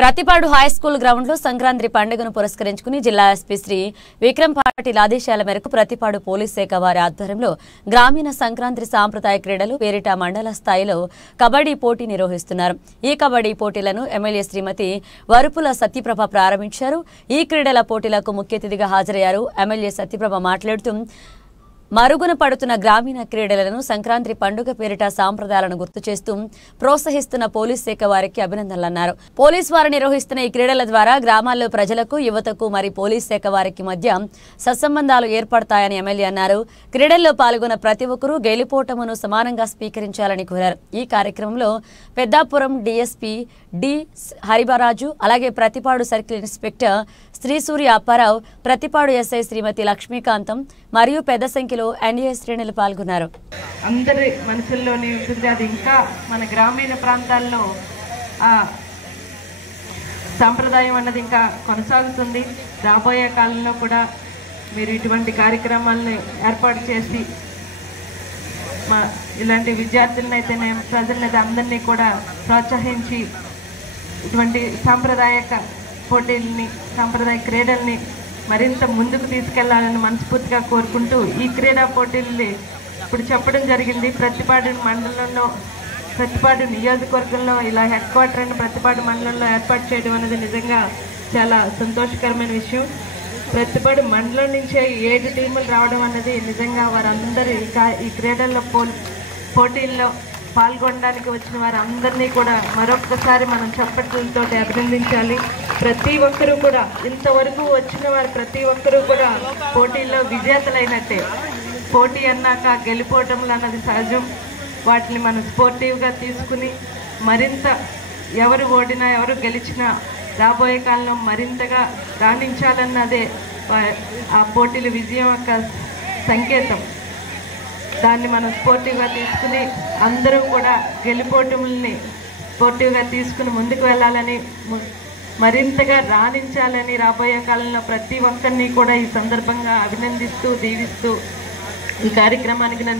Prathipadu high school ground లో సంక్రాంతి పండుగను పురస్కరించుకుని జిల్లా ఎస్పీ శ్రీ విక్రమ్ పాటిల్ ఆదేశాల మేరకు ప్రతిపాడు పోలీస్ శాఖ వారి ఆధ్వర్యంలో గ్రామీణ సంక్రాంతి సాంప్రదాయ క్రీడలు పేరిట మండల స్థాయిలో కబడ్డీ పోటీ నిర్వహిస్తున్నారు। ఈ కబడ్డీ పోటీలను ఎమ్మెల్యే శ్రీమతి వరుపుల సత్యప్రభ ప్రారంభించారు। ఈ క్రీడల పోటీలకు ముఖ్య అతిథిగా హాజరయ్యారు। ఎమ్మెల్యే సత్యప్రభ మాట్లాడుతూ మరుగున పడుతున్న గ్రామీణ క్రీడలను సంక్రాంతి పండుగ పేరిట సాంప్రదాయాలను గుర్తు చేస్తూ ప్రోత్సహిస్తున్న పోలీస్ శాఖ వారికి అభినందనలన్నారు। పోలీస్ వారు నిర్వహిస్తున్న ఈ క్రీడల ద్వారా గ్రామాల్లో ప్రజలకు యువతకు మరి పోలీస్ శాఖ వారికి మధ్య సత్సంబంధాలు ఏర్పడతాయని ఎమ్మెల్యే అన్నారు। క్రీడల్లో పాల్గొన్న ప్రతి ఒక్కరూ గెలుపోటమును సమానంగా స్వీకరించాలని కోరారు। ఈ కార్యక్రమంలో పెద్దాపురం డీఎస్పీ డి హరిబరాజు, అలాగే Prathipadu circle inspector Sri Surya Apparao, Prathipadu SI Shrimati Lakshmikantham మరియు పెద్ద సంఖ్యలో ఎన్డీఏ శ్రేణులు పాల్గొన్నారు। అందరి మనసుల్లోనే ఉంటుంది, అది ఇంకా మన గ్రామీణ ప్రాంతాల్లో సాంప్రదాయం అన్నది ఇంకా కొనసాగుతుంది। రాబోయే కాలంలో కూడా మీరు ఇటువంటి కార్యక్రమాలను ఏర్పాటు చేసి ఇలాంటి విద్యార్థులను అయితేనే ప్రజలనైతే అందరినీ కూడా ప్రోత్సహించి ఇటువంటి సాంప్రదాయక పోటీలని సాంప్రదాయ క్రీడల్ని మరింత ముందుకు తీసుకెళ్లాలని మనస్ఫూర్తిగా కోరుకుంటూ ఈ క్రీడా పోటీల్ని ఇప్పుడు చెప్పడం జరిగింది। ప్రతిపాడు మండలంలో ప్రతిపాడు నియోజకవర్గంలో ఇలా హెడ్ క్వార్టర్ అని ప్రతిపాడు మండలంలో ఏర్పాటు చేయడం అనేది నిజంగా చాలా సంతోషకరమైన విషయం। ప్రతిపాడు మండలం నుంచే 7 టీములు రావడం అనేది నిజంగా వారందరూ ఈ క్రీడల్లో పోటీల్లో పాల్గొనడానికి వచ్చిన వారందరినీ కూడా మరొక్కసారి మనం చప్పట్లతో అభినందించాలి। ప్రతి ఒక్కరూ కూడా ఇంతవరకు వచ్చిన వారు ప్రతి ఒక్కరూ కూడా పోటీల్లో విజేతలైనట్టే। పోటీ అన్నాక గెలిపోవటంలు అన్నది సహజం, వాటిని మనం స్పోర్టివ్గా తీసుకుని మరింత ఎవరు ఓడినా ఎవరు గెలిచినా రాబోయే కాలంలో మరింతగా రాణించాలన్నదే ఆ పోటీల విజయం యొక్క సంకేతం। దాన్ని మనం స్పోర్టివ్గా తీసుకుని అందరూ కూడా గెలిపోవటంని స్పోర్టివ్గా తీసుకుని ముందుకు వెళ్ళాలని మరింతగా రాణించాలని రాబోయే కాలంలో ప్రతి ఒక్కరిని కూడా ఈ సందర్భంగా అభినందిస్తూ దీవిస్తూ ఈ కార్యక్రమానికి నన్ను